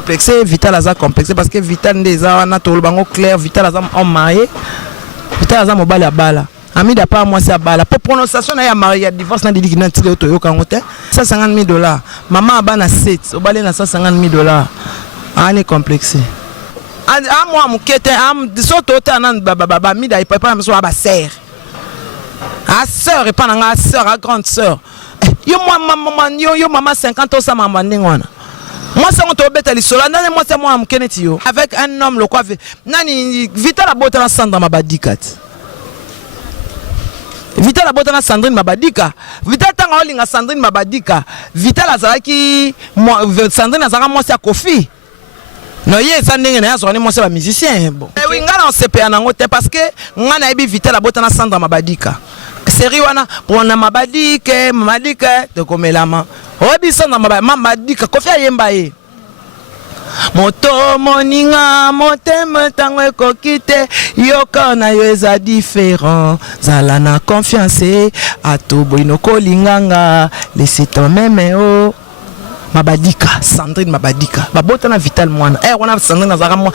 Complexé, Vital Aza complexé parce que Vital Ndeza na tolbango clair, Vital Aza en marié, Vital Aza mobile à bala. Ami d'apart moi c'est à bala. Pour prononciation na ya marié, divorce na didi na tile otoyo kangote. $150,000. Maman abana 7, obale na $150,000. Ani complexé. Ah moi mukete am soto tanan baba mida il prépare so aba serre. Ah sœur et pas na sœur, à grande sœur. Yo moi maman yo maman 50 ans ça maman ndingwana. Moi c'est on tobeta lisolo nani moi c'est moi amkeneti yo avec un homme le quoi nani Vital la bota na Sandra Mabadika. Vital la bota na Sandrine Mabadika. Vital tanga olinga Sandrine Mabadika. Vital azalaki Sandrine azalaka moi c'est Kofi. Non yé ça ndenge na so moi c'est ba musicien bon. Oui ngala on CPA nango te parce que ngana ebi Vital la bota na Sandra Mabadika. Série wana pour na Mabadika de komelama. Obi Sandra Mabadika Kofi ayemba ye. Moto moninga motema tango ekokite yoka na yo eza différent zala na confiance atobo inoko linganga laissez toi même oh Mabadika Sandrine Mabadika babota na Vital mwana wana Sandrine azaka mwa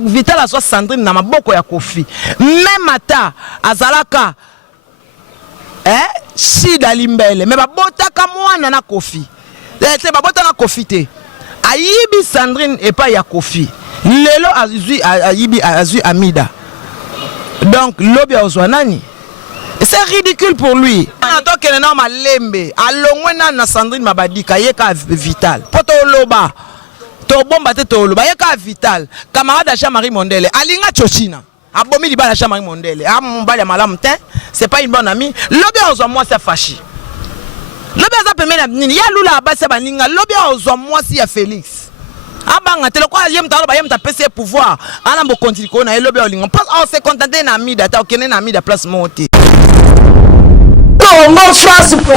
Vital azwa Sandrine na maboko ya Kofi même ata azalaka shida limbele mais babotaka mwana na Kofi te babota na Kofi te ayibi Sandrine et pas ya Kofi lelo ayibi azui Amida donc lobi ozwanani c'est ridicule pour lui donc il est normal lembe alongwena na Sandrine Mabadika yeka Vital poto loba to bomba te to loba yeka Vital camarade Jean-Marie Mondele alinga chochina abomi libala Jean-Marie Mondele mbali malamu te c'est pas une bonne amie lobi ozwa moi c'est fâché lobi aza pemela nini ya lula abase baninga lobi ozwa moi si ya Félix abanga te lokwa yem ta loba yem ta pese pouvoir ana bo continue ko na lobi olinga parce on se contenté na Amida ta okene na Amida place monter non France pour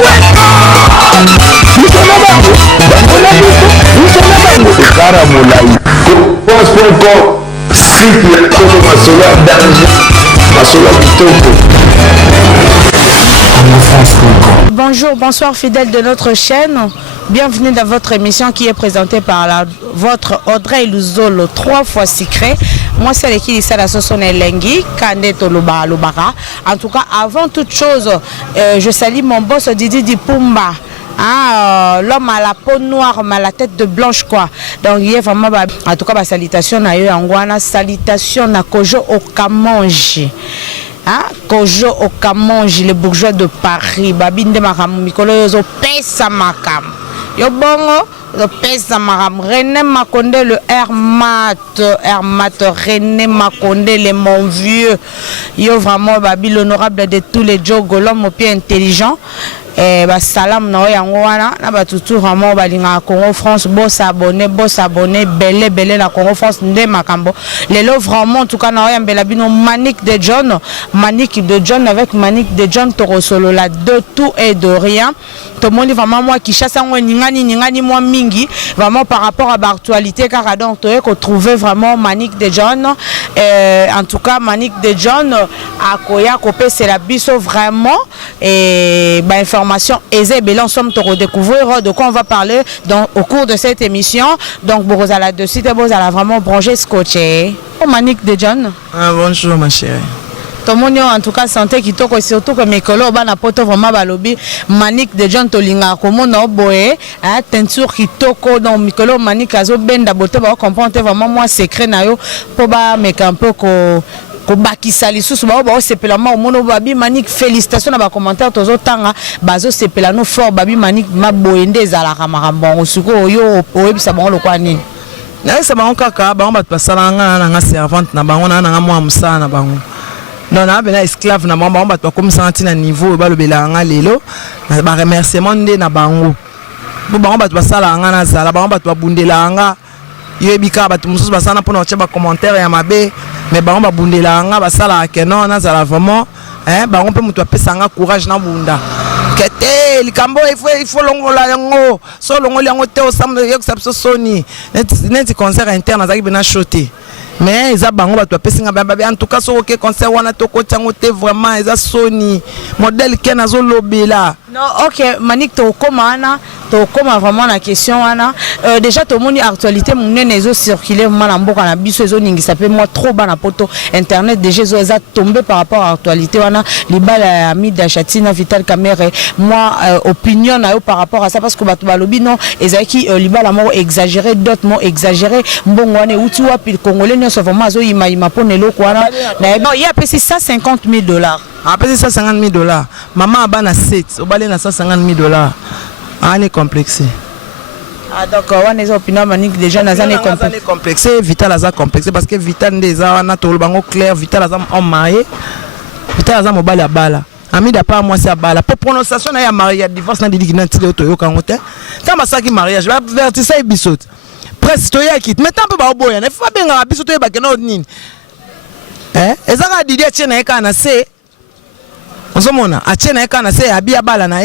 Bonjour, bonsoir fidèles de notre chaîne. Bienvenue dans votre émission qui est présentée par votre Audrey Luzolo, 3 fois secret. Moi, c'est l'équipe de la Sosone Lengi, Kandeto Lobara. En tout cas, avant toute chose, je salue mon boss Didi Dipumba. L'homme à la peau noire, mais à la tête de blanche quoi. Donc il est vraiment en tout cas ma salutation na yo angwana salutation na Kojo Okamonji. Kojo Okamonji le bourgeois de Paris babinde makam mikolo yo pesa makam. Yo bongo le pesa makam René Makonde le Hermat René Makonde le mon vieux. Yo vraiment babi l'honorable de tous les jogos l'homme au pied intelligent. Salam na yango wana na batutu vraiment balinga Congo France boss abonné belé na Congo France nde makambo lelo vraiment en tout cas na yambela bino Manic de John avec Manic de John Torosolo la de tout et de rien tout le monde vraiment moi qui chasse en ningani moi mingi vraiment par rapport à l'actualité car donc tu que trouver vraiment Manic de John en tout cas Manic de John à Koya Kopé c'est la biso vraiment et information aisée en somme te redécouvrir de quoi on va parler au cours de cette émission donc vous allez de suite vous allez vraiment brancher scotché Manic de John. Bonjour ma chérie. Tout le monde en tout cas santé qui toko surtout que mes collègues bana poto vraiment balobi Manic de John tolinga comme on a boé teinture qui toko donc mes collègues Manic azo benda boto ba comprendre vraiment moi secret na yo pour ba mais un peu ko bakisa lisusu ba sepela ma mono babi Manic félicitations na ba commentaire tozo tanga bazo sepela no fort babi Manic ma boende ezala makambo osuko yo oyebisa bango lokwa nini na esa bango kaka bango bat pasalanga na servante na bango na moi musa na bango non na bena esclave na bango bat comme senti na niveau ba lobela nga lelo na ba remerciement nde na bango bo bango bat pasalanga na zala bango bat babundela nga yebika bat mususu basana pona ocha ba commentaire ya mabe mais bango babundela nga basala ke non na zala vraiment bango pe mutu apesanga courage na bunda te likambo il faut longola yango so longola yango te osambe yokusapso soni neti concert interne azaki bena choté mais eza bango bato apesinga en tout cas so ok concert wana tokoti yango te vraiment eza soni modèle ken azolobela non ok Manick tokoma wana tokoma vraiment na question wana déjà tomoni actualité monene ezo circuler na mboka na biso ezo ningisa pe moi trop bana poto internet déjà ezo eza tombé par rapport à actualité wana libala ya Amida Chatina Vital Kamerhe moi opinion na yo par rapport à ça parce que bato balobi non ezaki libala moko exagéré d'autres mots exagéré mbongo wana uti wapi congolais nyonso vraiment azo ima pona eloko wana non il a payé $150,000 apesi $150,000 maman abana 7 obale na $150,000 ane complexé. Ah donc on est opinion Manick déjà nazane complexé Vital aza complexé parce que Vital ndeza wana to bango clair Vital aza homme marié Vital aza mobali abala Amida pas moi c'est abala pour prononciation na ya mariage divorce na didi na tile to yo kangote ta masaki mariage va vertisa e bisote presque to ya kit mais tant peu ba oboya na fa benga bisote ba kena nini ezaka didi tiena eka na se ozomona atiena eka na se abi abala na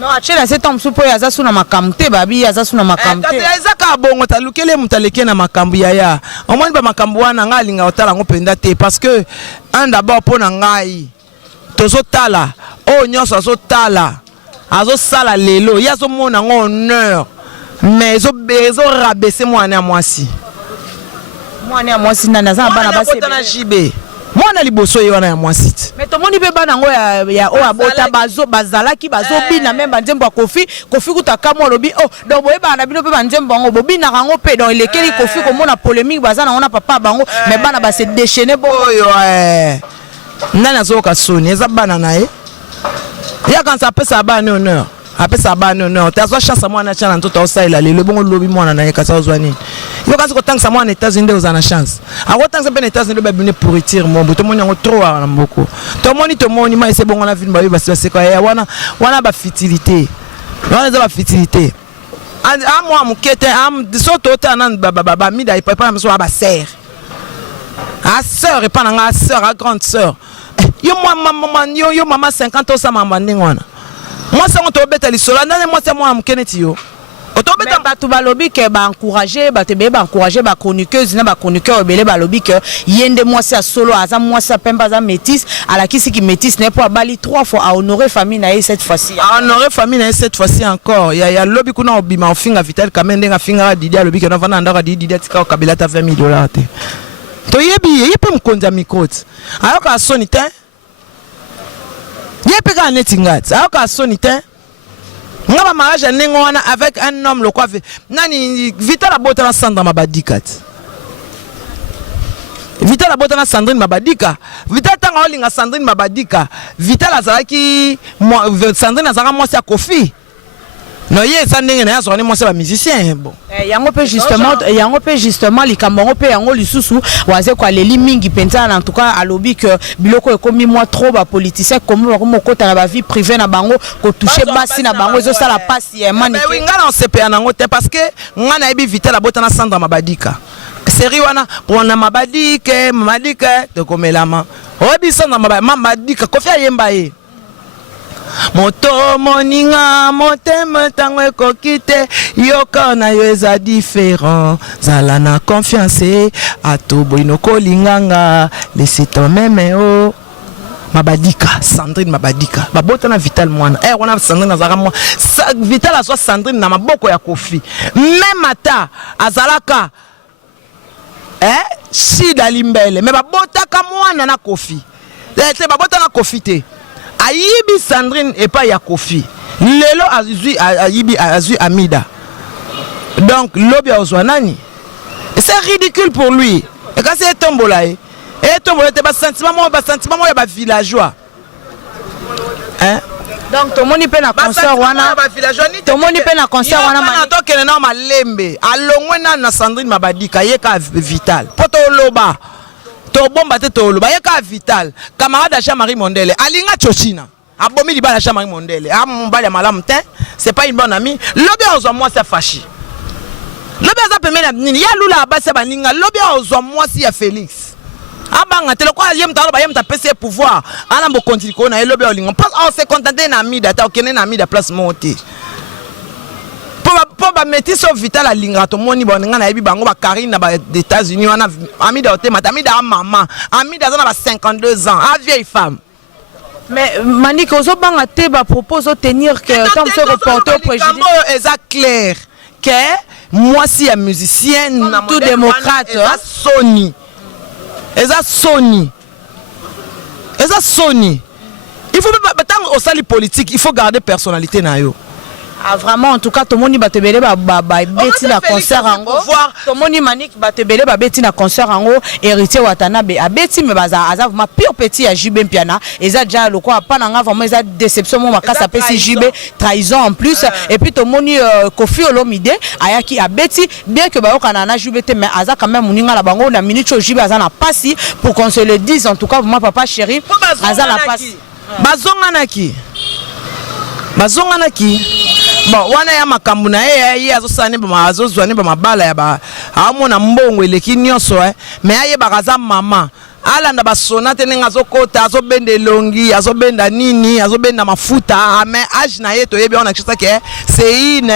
non achela c'est tom supo ya za suna makamte babi ya za suna makamte ezaka bongo talukele mutaleke na makambu ya omoni ba makambu wana ngalinga otala ngo penda te parce que un d'abord pona ngai tozo tala o nyonso azo tala azo sala lelo ya zo mona ngo honneur mais zo rabaisser mwana ya mwasi nana za bana basi na jibe mwana liboso ye wana ya mwasi mais tomoni pe bana ngo ya o abota bazo bazalaki bazo bina même banzembo ya kofi kutaka mo lobi oh donc boye bana bino pe banzembo ngo bobina rango pe donc lekeli kofi ko mona polémique bazana ona papa bango mais bana ba se déchaîner bo yo nana zo ka soni eza bana na ye ya quand ça peut ça bana honneur après ça bana honneur tazo chance mwana chana ntoto osaila le bongo lobi mwana na ye ka sa ozwani yo kasi ko tangsa mwana États-Unis uzana chance ako tangsa pe États-Unis ba bine pourritir mombo to moni ngo trop na mboko to moni ma ese bongo na film ba basi baseka ya wana ba futilité wana za ba futilité a moi mukete am soto tana ba mida ipa pa mso ba sœur a sœur et pas na sœur a grande sœur yo maman 50 ans ça maman ndingwana moi ça on to beta lisolo ndane moi c'est moi mkeneti yo otobeta bato balobi ke ba encourager ba tebe ba encourager ba chroniqueuse na ba chroniqueur belé balobi ke yende moi c'est solo aza moi ça pemba za métis à la kisi qui métis n'est pas bali 3 fois à honorer famille na cette fois-ci à honorer famille na cette fois-ci encore ya lobi kuna obima ofinga Vital Kamende nga finga Didi lobi ke na vana ndaka Didi tika kabila ta $20,000 te to yebi yepe mkonza mikoti ayoka soni te yepe ka netingati ayoka soni te ngaba mariage nengo wana avec un homme le quoi nani Vital abota na Sandra Mabadika Vital abota na Sandrine Mabadika Vital tanga olinga Sandrine Mabadika Vital azalaki Sandrine azaka mwasi ya Kofi non ye ça ndenge na yaso moi c'est ba musicien bon yango pe justement likambo pe yango lisusu waze kwa leli mingi penza en tout cas alobi que biloko ekomi moi trop ba politicien comme mokota na ba vie privée na bango ko toucher basi na bango zo sala pasi ya mani mais ngana on se pe na ngote parce que ngana ebi Vital abota na Sandra Mabadika série wana pona Mabadika to komelama obi Sandra Mabadika Kofi ayemba ye moto moninga motema tango ekokite yoko na yo eza différent zala na confiance atobo inoko linganga lesito meme o Mabadika Sandrine Mabadika babota na Vital mwana wana Sandrine azaka mwa Vital azwa Sandrine na maboko ya Kofi même ata azalaka shida limbele mais babotaka mwana na Kofi te babota na Kofi te ayibi Sandrine et pas ya Kofi lelo azui Amida donc lobi ozwa nani c'est ridicule pour lui et quand c'est tombola te ba sentiment ya ba villageois donc tomoni pe na concert wana mana to kene na malembe alongwe na Sandrine Mabadika yeka Vital poto loba to bomba te to loba yeka Vital camarade à Jean-Marie Mondele alinga chochina abomi libala à Jean-Marie Mondele mbali ya malamu te c'est pas une bonne amie lobi ozwa moi ça fâché lobi za pemena nini ya lula abasa baninga lobi ozwa moi si ya Félix abanga tele kwa yem talo ba yem ta pese pouvoir ana bo continue ko na elobe olingo parce on se contenté na mida ta okene na mida place monter pour ba métis au vital la linga to moni boninga na yebi bango ba Karine na ba des États-Unis wana amida ote mata amida maman amida za na ba 52 ans a vieille femme. Mais Manik ozobanga te ba propose tenir que comme ce reporter au préjudice est clair que moi si un musicien tout démocrate Sony eza Sony il faut pas tant au sali politique il faut garder personnalité na yo. Ah vraiment en tout cas tout le monde batebele ba beti na concert ango tout le monde Manik batebele ba beti na concert ango héritier Watanabe a beti me baza aza vraiment pire petit à JB Mpiana eza déjà le quoi pas nga vraiment eza déception mo makasa pesi JB trahison en plus et puis tout le monde Kofi Olomide ayaki a beti bien que ba okana na JB te mais aza quand même muninga la bango na minute JB aza na passi pour qu'on se le dise en tout cas moi papa chéri aza la passi bazonganaki bon wana ya makambu na ye azosane ba azozwane ba mabala ya ba amona mbongo eleki nyonso mais aye bakaza mama alanda basona te nenga azokota azobenda elongi azobenda nini azobenda mafuta mais âge na ye toyebi on a que c'est une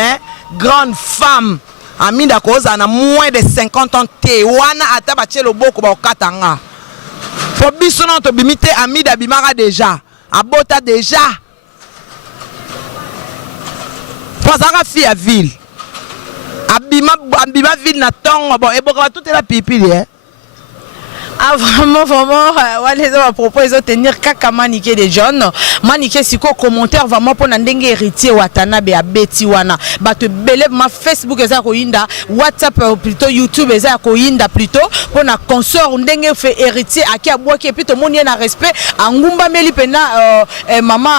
grande femme Amida koza na moins de 50 ans te wana ata ba tshelo boko ba okatanga po biso na to bimite Amida bimara déjà abota déjà. Parce fille à ville. Abima ville na tongo bon et boka tout est la pipili Ah vraiment les hommes à propos ils ont tenir kaka maniqué des jeunes maniqué si quoi commentaire vraiment pour n'andenge héritier Watanabe à Betty wana bah te belève ma Facebook eza koinda WhatsApp plutôt YouTube eza koinda plutôt pour na consort n'andenge fait héritier à qui a bois qui puis tout le monde y a respect angumba meli pena maman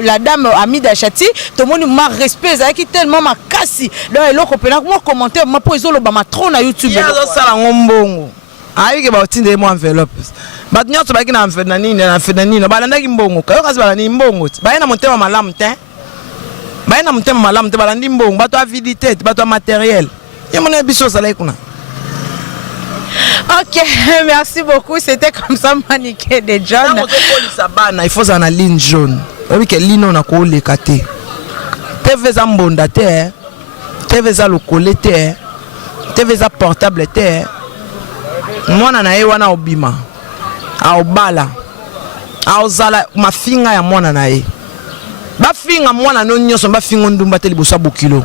la dame Amida Chati tout le monde m'a respect eza qui tellement ma kasi donc eloko pena moi commentaire ma po izolo ba ma trop na YouTube ya sala ngombongo ayi ke ba otinde mo enveloppe bat nyotso ba ki na nini balanda ki mbongo kayo kasi balanda mbongo ba na motema malamu te ba na motema malamu te balanda mbongo bato avidité bato matériel yemona biso sala ikuna. Ok, merci beaucoup. C'était comme ça maniqué de John. Il faut ça na ligne jaune. Oui que ligne on a collé katé. TV za mbonda te, TV za lokole te, TV za portable te. Mwana na ye wana obima. A obala. A ozala mafinga ya mwana na ye. Ba finga mwana no nyoso ba finga ndumba te libosa bokilo.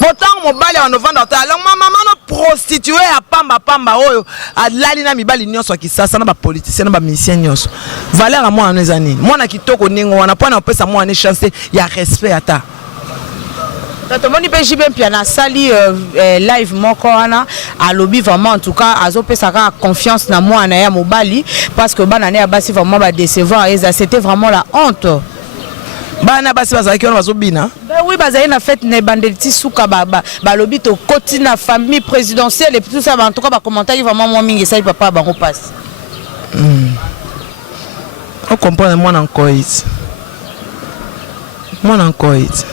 Pourtant mobali wa novanda ta alors maman no prostituée à pamba oyo alali na mibali nyonso kisasa na ba politicien na ba musicien nyonso valeur à moi na nini mwana kitoko ningo wana pona opesa mwana chance ya respect ata Tato moni pe JB Mpiana sali live moko wana alobi vraiment en tout cas azopesa ka confiance na mwana ya mobali parce que bana ne abasi vraiment ba décevoir et ça c'était vraiment la honte. Bana basi bazaki on bazobina. Ben oui bazali na fête ne bandeliti suka ba lobi to koti na famille présidentielle et tout ça en tout cas ba commentaire vraiment moi mingi ça papa bango passe. On comprend moi encore it. Moi encore it.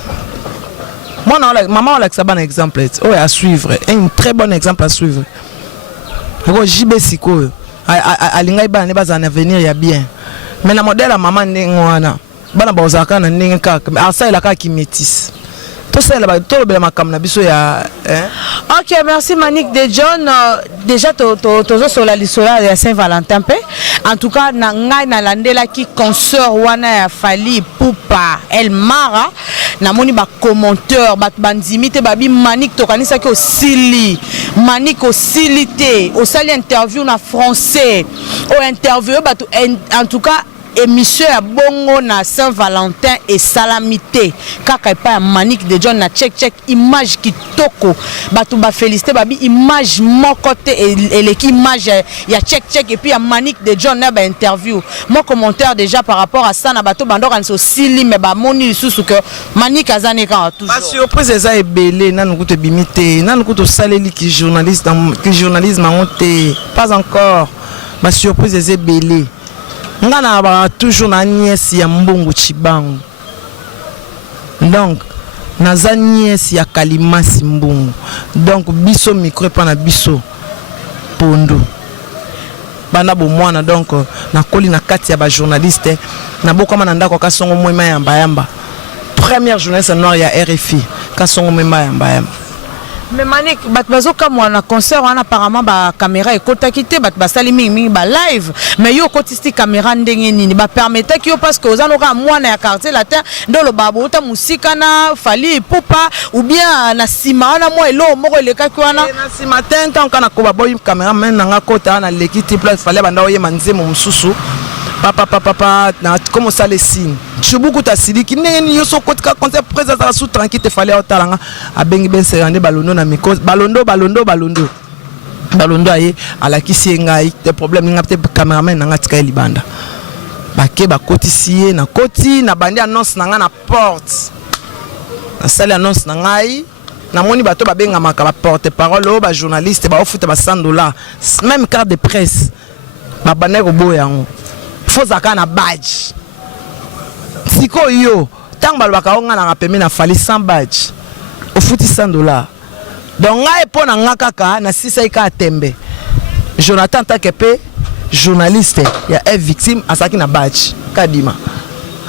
Moi maman on a ça bon exemple à suivre, un très bon exemple à suivre. Ko JB Siko alinga ba ne baza na avenir ya bien. Mais la modèle à maman ngwana bana bazaka na ndenge kaka asa ila kaka kimetis to ça la to le makam na biso ya OK merci Manik de John déjà to sur la lisola ya Saint-Valentin pe en tout cas na ngai na landela ki consort wana ya Fali Pupa El Mara na moni ba commenteur ba bandimite babi Manik to kanisa ki osili Manik osilité osali interview na français o interview ba en tout cas émission à bongo na Saint-Valentin et salamité kaka pa Manik de John na check image kitoko batu ba féliciter babi image moko te et l'équipe image ya check et puis ya Manik de John na ba interview mon commentaire déjà par rapport à ça na bato bando kan so sili mais ba moni susu que Manik azane kan toujours ba surprise eza ebele nanu kuto bimité nanu kuto saleli ki journalisme monté pas encore ma surprise eza ebele ngana ba toujours na nièce ya mbongo chibango donc naza nièce ya Kalimasi mbongo donc biso micro pa na biso pondo bana bomwana donc na koli na kati ya ba journaliste na bokoma na ndako ka songo mwema yamba première journaliste noire ya RFI ka songo mwema yamba. Mais Manik, batbazo comme on a concert on apparemment ba caméra et kota kité bat basali mingi ba live mais yo kotisti caméra ndenge nini ba permettre que parce que ozano ka mwana ya quartier latin ndo lo babo uta musika na fali popa ou bien na sima na mo elo moko leka kwana na sima tant kana ko baboy caméra men nga kota na lekiti place fallait banda oye manzemo mususu papa na comment ça les signes chubuku ta siliki ndenge yo so kotika concert présence la sous tranquille te fallait otalanga abengi ben serande balondo na miko balondo aye ala kisi ngai te problème nga peut cameraman nga tika libanda bake ba kotisiye na koti na bandi annonce nga na porte na salle annonce ngai na moni bato ba benga maka ba porte parole ba journaliste ba ofuta ba $100 même carte de presse ba banero boyango faut zaka na badge siko yo tant balbaka onga na rapemi na fali 100 badge au futi $100 donc ngai pona nga kaka na sisa ika tembe Jonathan Takepe journaliste ya F victime asaki na badge kadima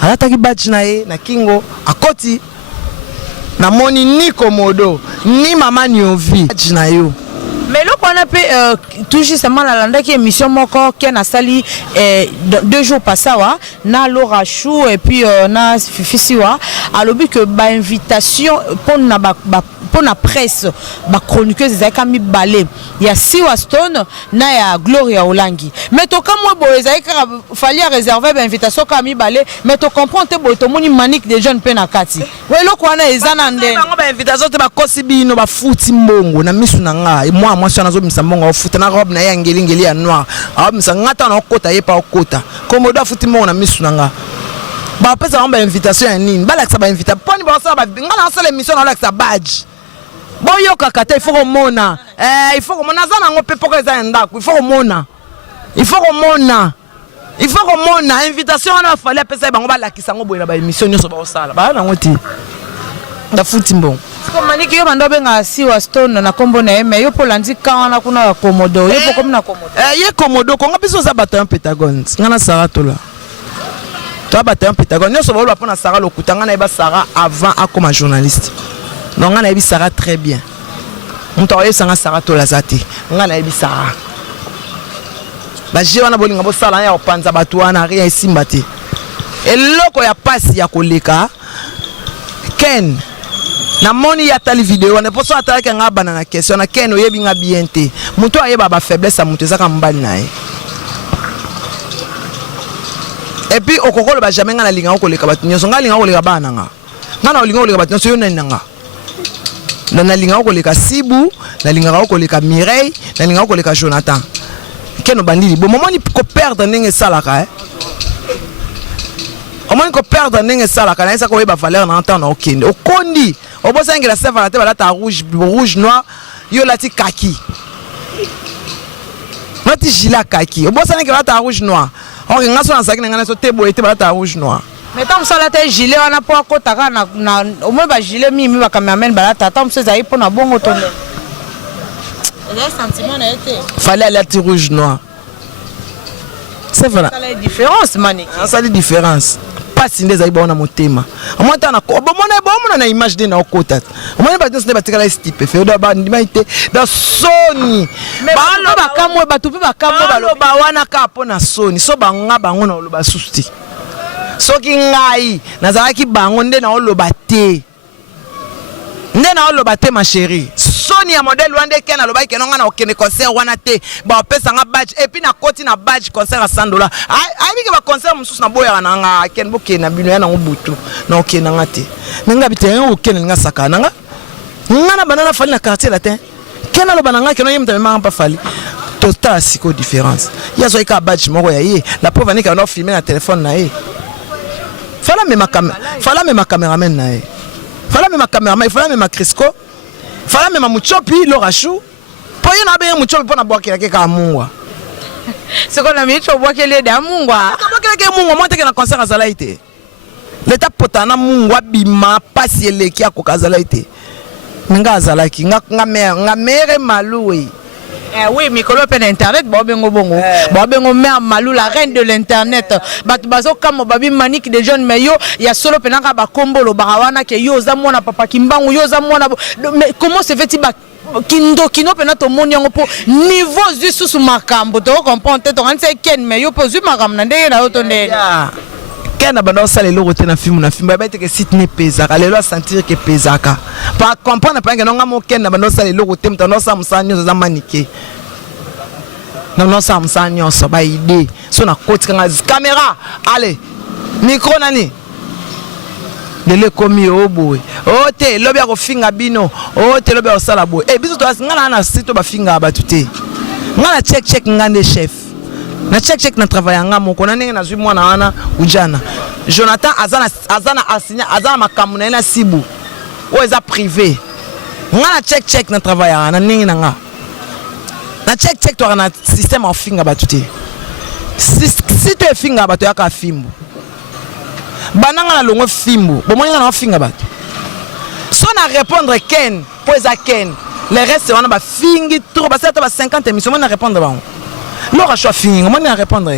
alata ki badge na ye na kingo akoti na moni ni komodo ni mama Niovi badge na yo. Mais là, on a fait tout justement la landa qui émission moko qui a sali 2 jours passés na Laura Chou et puis na Fifisiwa à l'objet que ba invitation pour la presse ba chroniqueuse ezaka mi balé ya Siwa Stone na ya Gloria Olangi mais to comme moi bo ezaka fallait réserver ba invitation ka mi balé mais to comprendre te bo to moni Manik des jeunes pe na kati we lo ko na ezana nde ba invitation te ba kosi bino ba futi mbongo na misu na nga e moi so na zo misa mbongo futa na robe na ya ngeli ya noir a misa ngata na okota ye pa okota komodo futi mbongo na misu na nga ba pesa ba invitation ya nini ba la sa ba invita poni ba sa ba ngala sa l'émission na la sa badge boyo kakata il faut mona il faut mona zana ngo pepo ka za ndako il faut mona invitation na fallait pesa bango ba la kisa ngo boyela ba émission nyoso ba osala ba na ngoti da futi mbongo ko Manik yo bando benga Siwa Stone na kombo na eme yo polandi kana kuna komodo yo po comme na komodo ye komodo ko ngabiso za bataillon Pentagone ngana Saratola toi bataillon Pentagone nyoso ba lo pona Sara lokutanga na ba Sara avant akoma journaliste donc ngana yebi Sara très bien mto oye sanga Saratola zati ngana yebi Sara ba jewana bolinga bo sala ya opanza batu wana rien isimbati eloko ya pasi ya koleka Ken na moni ya tali vidéo ne poso atala ke nga bana na question na Ken oyebi nga bien te muto ayeba ba faiblesse muto ezaka mbali na ye et puis okokolo ba jamais nga na linga okoleka batu nyonso nga linga okoleka bana nga na linga okoleka batu nyonso yo nani nga na linga okoleka Sibu na linga okoleka Mireille na linga okoleka Jonathan Ken obandili bo momoni ko perdre ndenge salaka au moins ko perdre ndenge salaka na esa ko yeba valeur na temps na okende okondi obosangi la sève la te balata rouge noir yo lati kaki noti gilet kaki obosangi balata rouge noir on ngaso na saki ngana so tebo ete balata rouge noir mais tant ça la te gilet wana po akotaka na au moins ba gilet mi ba cameraman balata tant ça zai po na bongo tonne le sentiment na été fallait la rouge noir c'est vrai ça la différence Manik ça la différence pas si ndeza ibona motema amata na ko bomona na image de na okota omona ba dose batika la type fe do ba ndima ite da soni ba ba kamwe batu pe ba kamwe ba wana ka pona soni so ba nga bango na loba susti soki ngai nazalaki bango nde na oloba te ma chérie soni ya modèle wande kena loba ke nonga na okene concert wana te ba pesa nga badge et puis na koti na badge concert à $100 ai bike ba concert mususu na boya na nga ken boke na bino ya na ngubutu na okena nga te nga bite okene nga saka nga na banana fali na quartier latin kena loba na nga ke no yemta me pa fali total siko différence ya zo ka badge moko ya ye la preuve ni ka no filmer na téléphone na ye fala me ma cameraman na ye fala me ma cameraman il fala me ma Crisco fala me ma muchopi Laura Chou po ye na be muchopi po na bwakela ke ka mungwa c'est qu'on a mis cho bwakela de mungwa bwakela ke mungwa mo te ke na concert azala ite leta potana mungwa bima pasi eleki akokazala ite nga azalaki nga mere maluwe Oui, Mikolo pe internet, bongo. Bongo mère Malou, la reine de l'internet. Bazo comme babi Manique de jeunes mais yo, il y a solo penaka ba kombo lo barawana ke yo za mwana papa kimbangu yo za mwana. Mais comment se fait-il ba kino pena to moni yango po niveau juste sous makambo to comprendre to kan say ken mais yo po zu makam na ndenge na yo to ndenge. Ken na bando sala eloko te na film ba bete ke site ne pesaka lelo sentir que pesaka pa comprendre pas que non ngamo ken na bando sala eloko te mtano sa musanyo za Manique non sa musanyo so ba idée so na koti kanga caméra allez micro nani lele komi oboy o te lobi ko finga bino o te lobi o sala boy biso to ngana na site ba finga ba tuté ngana check ngande chef na check na travail nga moko na ndenge na zwi mwana wana ujana Jonathan azana asigna azana makamu na sibu o eza privé ngana check na travail na ndenge na nga na check to na système en finga ba tuté si to finga ba to yaka fimbu bananga na longo fimbu bomonga na finga ba so na répondre ken po eza ken le reste wana ba fingi trop ba 50 émissions na répondre ba Laura choix fini, on va répondre.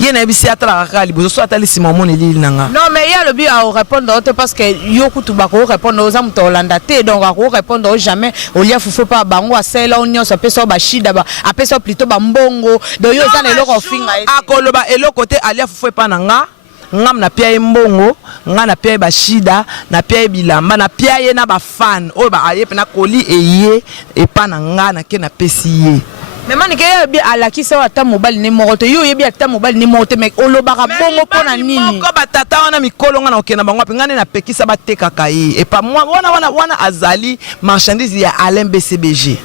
Il y a un bisi à la rali, vous soit allé si mon l'île nanga. Non mais il y a le but à répondre parce que yoku tubako répondre aux âmes Hollanda donc à répondre jamais au lieu faut pas bango à celle on y ça peut ça bashida ba après ça plutôt bambongo donc yo za eloko finga akoloba eloko côté alia faut pas nanga ngam na pia mbongo nga na pia bashida na pia bilamba na pia ye na ba fan o ba aye pe na koli eye e pa nanga na ke na pesiye. Mais Manique bi alaki sa ata mobile ni moto yo yebi ata mobile ni moto mais olobaka bongo pona nini ko batata wana mikolo nga na okena bango pe ngane na pekisa bateka kai et pas moi wana azali marchandise ya Alain BCBG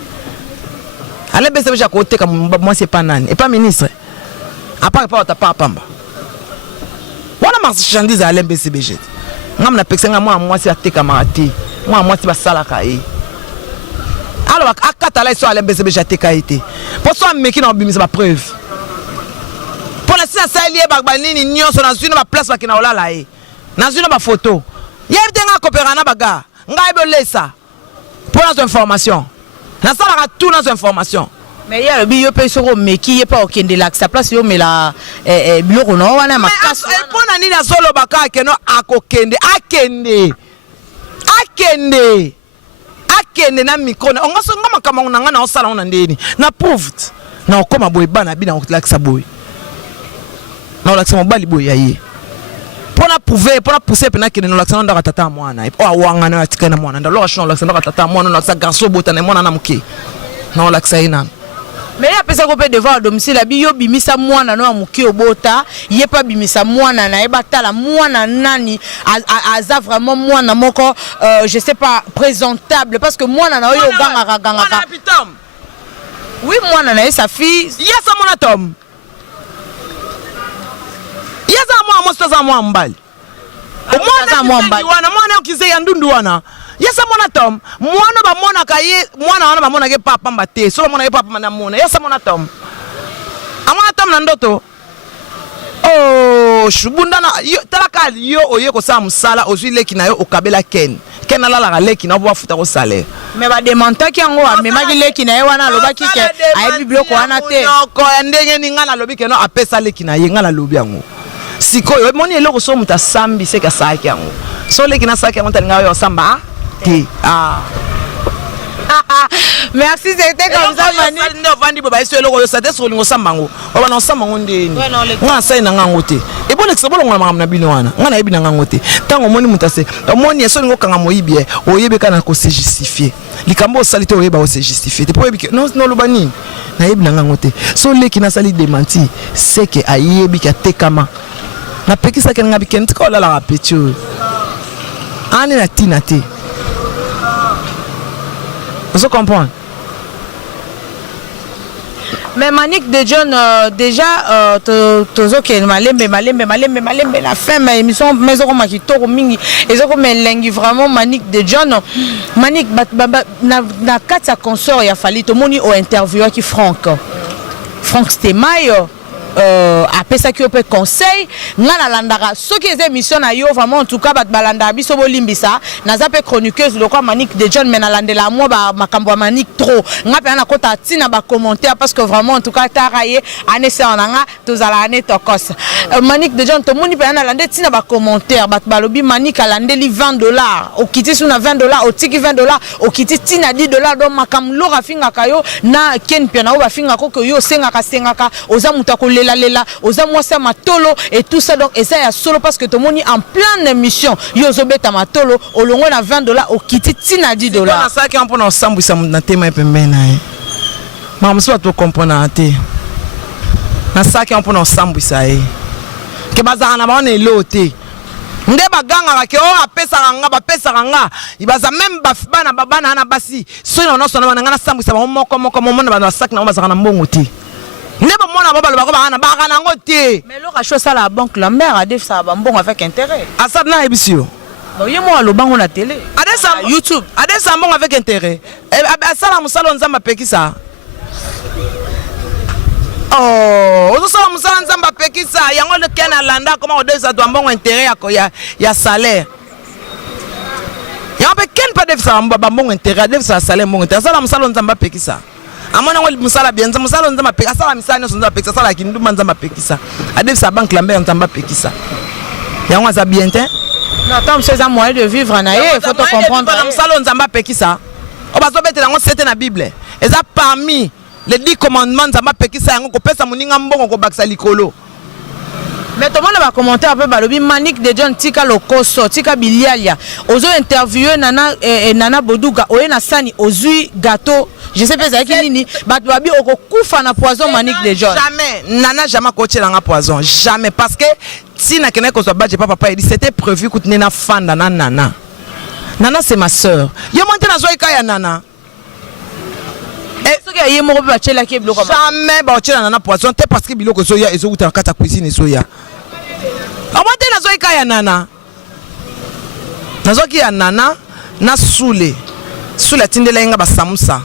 a côté comme moi c'est pas nani et pas ministre à part pas ta pamba wana marchandise ya Alain BCBG ngam na pekisa nga moi c'est ateka marati moi c'est ba sala kai. Alors, à Katala, ils sont allés BCB été. Pour ça, mais qui n'ont pas ma preuve. Pour l'instant, ça y est, Bagbalini, Nyon, sont dans une place qui n'a pas là. Dans une photo. Il y a des coopérants, baga. Ngaïbe ça. Pour notre information. Dans ça, on a tout dans information. Mais il y a le bio sur mais qui est pas au Kende là, sa place, mais la bureau, non, on a ma casse. Et pour Nani, la solo baka, qui est non, à Kokende, à Kende. Akende na mikona onga so ngama kama unanga na osala ona ndeni na proved na okoma boy bana bina okilakisa boy na olakisa mobali boy yaye pona prouver pona pousser pena kene no lakisa ndaka tata mwana o awanga na atika na mwana ndalo ashona lakisa ndaka tata mwana na lakisa garçon bota na mwana na muke na olakisa ina. Mais il y a personne qui peut devoir domicile bi yo bimisa mwana no amuki obota yé pas bimisa mwana na ebata la mwana nani aza vraiment mwana moko je sais pas présentable parce que mwana na yo ganga oui mwana na sa fille yesa mwana tom yesa mwana mostoza mwana mbali mwana okize ya ndundu wana yesa mwana tom mwana ba mona kaye mwana wana ba mona ke papa mbate so mona ke papa na mona yesa mwana tom amwana tom na ndoto oh shubunda na yo talaka yo oye ko sa musala ozwi leki na yo okabela ken ala la leki na bo futa ko salaire mais ba demanta ki yango amema ki leki na ye wana lobaki ke ay biblioko wana te ko ndenge ni ngana lobi ke no apesa leki na ye ngana lobi yango sikoyo moni eloko so muta sambi se ka saki yango so leki na saki yango talinga yo samba ah merci c'était comme ça mani no vandi bo ba iso eloko yo sate so lingo sambango oba na sambango ndeni nga sai na ngango te e bona ke sebolo ngona na bino wana nga na yebi na ngango te tango moni mutase moni eso lingo kanga moyibi oyebe kana ko se justifier likambo salite oyeba o se justifier te po yebi ke non lobani na yebi na ngango te so leki na sali démenti c'est que ayebi ka tekama na pekisa ke ngabi ken ko la rapetio ane na tinate. Vous comprenez? Mais Manique de John déjà tozo ke malembe la fin mais émission mais on m'a qui toro mingi et zo comme lengi vraiment Manique de John Manique na kata consort ya fali to moni au intervieweur qui Franck Stemayo apesaki yo pe conseil nga nalandaka soki eza émission na yo vraiment en tout cas bat balanda biso bolimbisa naza pe chroniqueuse lokwa Manique de John mais nalandela moi ba makambo ya Manique trop nga pe na kota tina ba commentaire parce que vraiment en tout cas taraye anese onanga tozala ane tokos Manique de John to moni pe na lande tina ba commentaire bat balobi Manique alandeli $20 okiti suna $20 otiki $20 okiti tina $10 donc makamlo rafinga kayo na ken pe na o bafinga ko yo sengaka oza muta ko lela oza mwasa matolo et tout ça donc eza ya solo parce que to moni en pleine émission yo zobeta matolo olongo na $20 okiti tina $10 na ça qui on peut ensemble ça na tema pembe na maman soit to comprendre te na ça qui on peut ensemble ça ke bazana ba on elote nde baganga ke o apesa nga ibaza même bana na basi so no so na ngana sambu sa moko mona bana sac na bazana mbongo te nde ba mona ba balo ba bana ngo te mais lo racho ça la banque la mère a def ça ba mbongo avec intérêt asa na ebisio donc yemo lo bango na télé adesa YouTube adesa mbongo avec intérêt asala musalo nzamba pekisa oh osala musala nzamba pekisa yango le kena landa comment odesa to mbongo intérêt ya salaire ya pe ken pa def ça mbongo intérêt def ça salaire mbongo intérêt asala musala nzamba pekisa amona ngoli musala bien musala nzamba pekisa asala misani nzamba pekisa asala kinduma nzamba pekisa adef ça banque lambe nzamba pekisa yango za bien te non attends c'est un moyen de vivre na il faut te comprendre musala nzamba pekisa o bazo betela ngo c'était na bible eza parmi les 10 commandements nzamba pekisa yango ko pesa muninga mbongo ko bakisa likolo mais tout le monde va commenter un peu balobi Manique de John tika lokoso tika bilialia ozo interviewer nana boduga oyena sani ozui gâteau je sais pas zaki nini bat babi okokufa na poison Manique de John jamais nana jamais kochela nga poison jamais parce que si na kena ko so badje papa il dit c'était prévu que nena fanda nana c'est ma sœur yo monte na zo ikaya nana jamais baochela nana poisson te parce que biloko soya ezokuta kata cuisine soya amonte nazo ikaya nana nazoki ya nana na soule atindela inga basamusa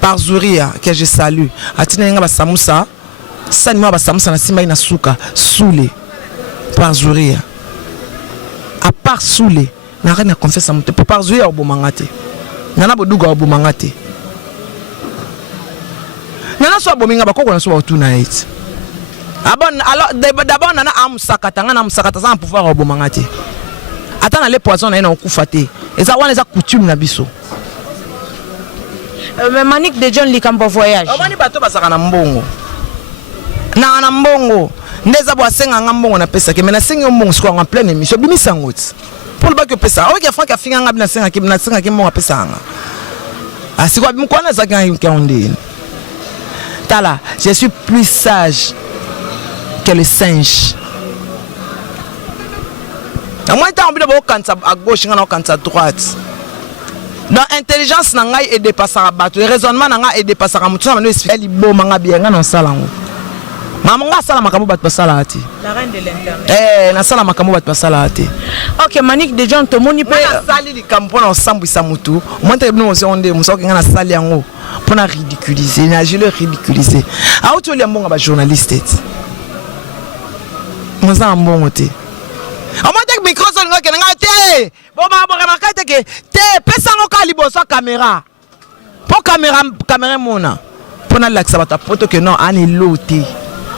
par Zuria que je salue atindela inga basamusa sani ma basamusa na simba ina suka soule par Zuria à part soule na rien à confesser monte par Zuria obomangate nana boduga obomangate nana so abominga bakoko na so otuna it abon alors d'abord nana amusakata ngana amusakata sans pouvoir obomanga te atana les poissons na ina okufa te eza wana eza coutume na biso mais Manique de John likambo voyage omani bato basaka na mbongo na mbongo ndeza bo asenga ngambongo na pesa ke mena senga mbongo siko en pleine émission bimisa ngoti pour le bac pesa oke Frank afinga ngabi na senga ke mbongo pesa nga asiko bimkwana zaka nkaonde. Tala, je suis plus sage que le singe. Moi, je suis à gauche, je à droite. Donc, l'intelligence est dépassée à battre. Le raisonnement est dépassé à battre. Je suis bien dans salon. Maman nga sala makambo bat pasala ati. La reine de l'internet. Na sala makambo bat pasala ati. OK, Manique de John to moni pe sali likambo na sambwisa mutu. Monte bino osonde musoki nga na sali yango pour na ridiculiser, na je le ridiculiser. A auto li mbonga ba journaliste. Moza mbongo te. Amonte micro so nga kenanga te. Bo ba bo ka makate ke te pesa ngo ka liboso caméra. Po caméra mona. Pour na laksa bata poto que non ani loté.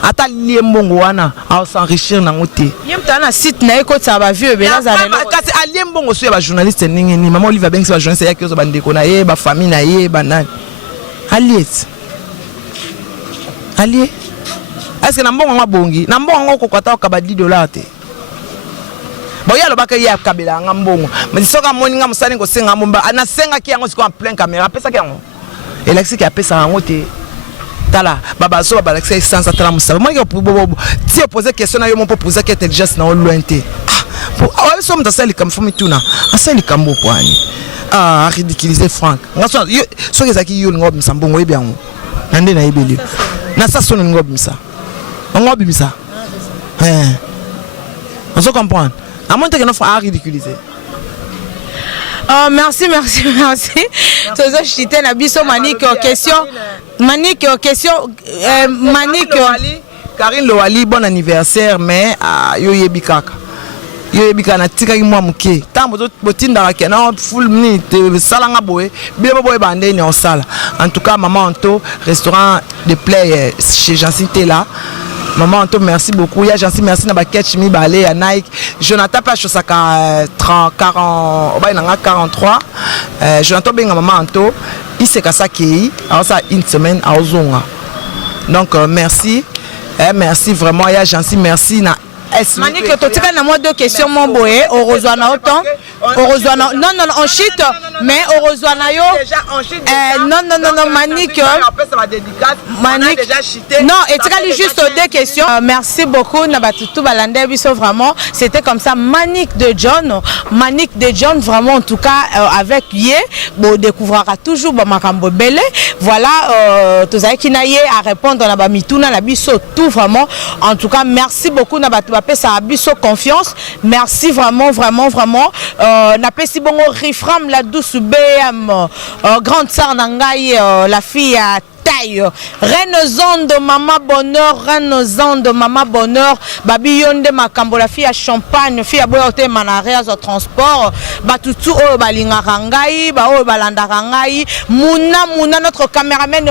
Ata lié mbongo wana a s'enrichir na ngote yemta na site na eko tsaba vieux bela za lelo kasi alié mbongo so ya ba journaliste ningi ni maman Oliver Banks ba journaliste ya kiozo bandeko na ye ba famille na ye banani allié est-ce que na mbongo ngabongi na mbongo ngoko kwata ka ba $10 te boya lo baka ya kabela ngambongo mais soka moni nga musani ngo senga mbomba ana senga ki yango siko en plein caméra pesa ki yango elexi ki apesa ngote. Tala baba so baba l'accès sans atala musaba moi si poser question na yo mon pour poser que intelligence na lointé pour awa so mta sali comme fomi tuna asali kambo poani ridiculiser Frank ngaso so kezaki yo ngob msambongo ebiango nande na ebeli na sa so ngob msa ngob msa on se comprend à moins que non faut ridiculiser. Oh, merci. Toujours chité na biso Manique question. Manique question Manique Karine Loali, bon anniversaire, mais yo yebi kaka. Yo yebi kaka na tika ki mwa muke. Tant botinda la kena full minute salanga boye, bien boye bande ni en salle. En tout cas, maman Anto, restaurant de play chez Jancinte là. Maman Anto, merci beaucoup. Ya Jancy, merci na ba catch mi balé à Nike. Jonathan pas chosaka 43. Jonathan benga maman Anto, il s'est kasa kei, alors ça une semaine à Ozonga. Donc merci. Merci vraiment, ya Jancy, merci na Manique, tu as moi deux questions, mon boy. Au rejoindre autant. Non, on chute, mais au rejoindre yo. Non, Manique. Non, et tu as juste deux questions. Merci beaucoup, Nabatutu Balande, vraiment. C'était comme ça, Manique de John, vraiment, en tout cas, avec Yé, bon, découvrira toujours Makambo Belé. Voilà, tu sais qui n'a à répondre à la Mituna, la biso, tout vraiment. En tout cas, merci beaucoup, Nabatu. Ça a biso confiance. Merci vraiment. N'a pas si bon Rifram la douce BM grande sœur Nangaï, la fille à taille. Renaissance de maman bonheur. Babi yonde makambo la fille à Champagne, fille à boyote manaréas au transport. Batutu o balinga rangai, ba o balanda rangai. Mouna notre caméraman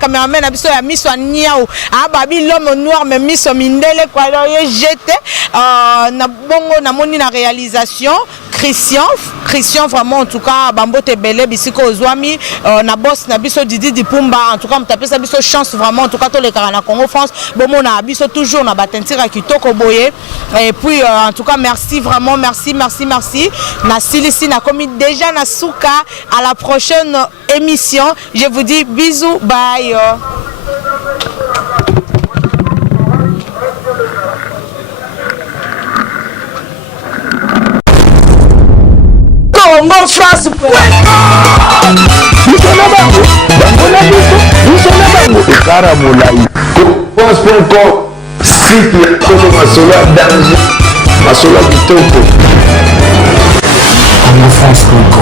caméraman abiso ya miso niao. Ah babi l'homme noir mais miso mindele quoi jeté na bongo na moni na réalisation. Christian vraiment en tout cas Bambote Belé bisiko ozwami na boss na biso Didi Dipumba en tout cas m'taper sa biso chance vraiment en tout cas tous les Carana Congo France bon na biso toujours na batentira kitoko boye et puis en tout cas merci vraiment merci na silisi na commis déjà na souka à la prochaine émission je vous dis bisous bye. Mon France